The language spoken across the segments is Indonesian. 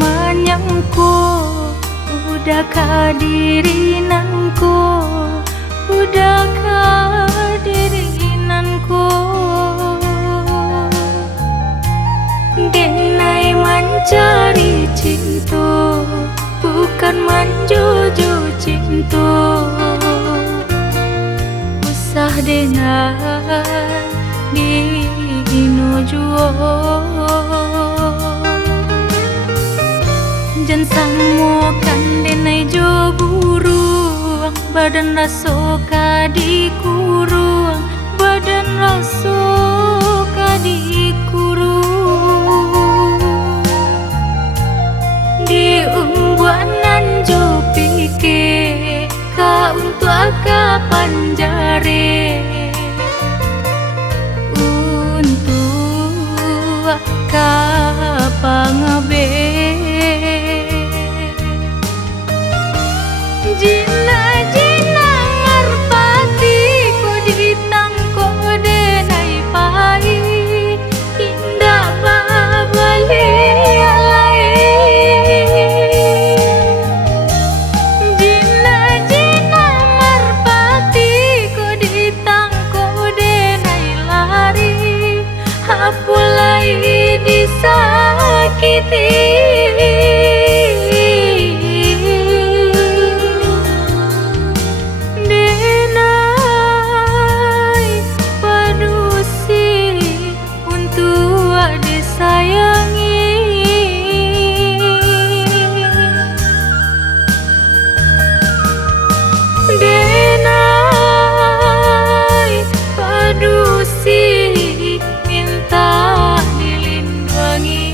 manyangku, udah kadirinanku, udah kadirinanku. Denai mencari cinta, bukan menjuju cinta. Usah denai dinujuo, jan samukan denai jo buruang, badan raso kadikurung, badan raso kadikurung. Di umbuanan jo pikir ka untuk aka panjare, untuk aka pangabe. Jina-jina ngarpati ko ditangko denai pai, indah babali alai. Jina-jina ngarpati ko ditangko denai lari, apulai disakiti. Denai padusi minta dilindungi.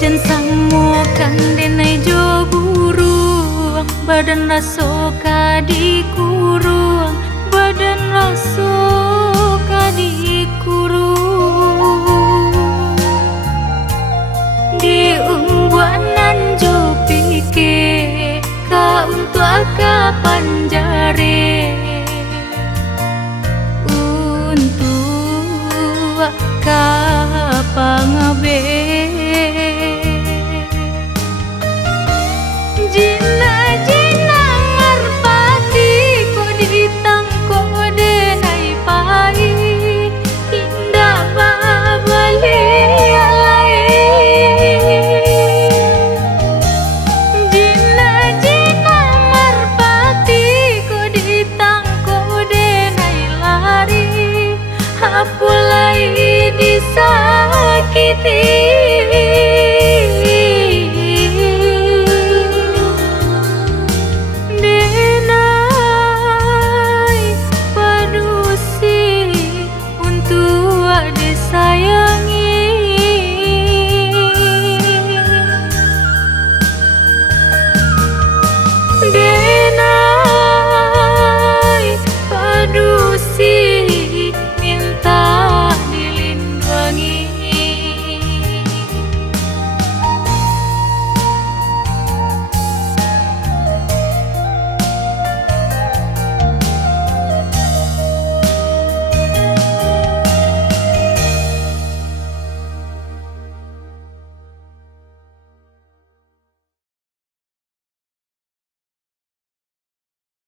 Jan samukan denai jo buruang, badan raso kadikurung, badan raso kadikurung. Di umbuanan jo pikir ka untuk aka panjang.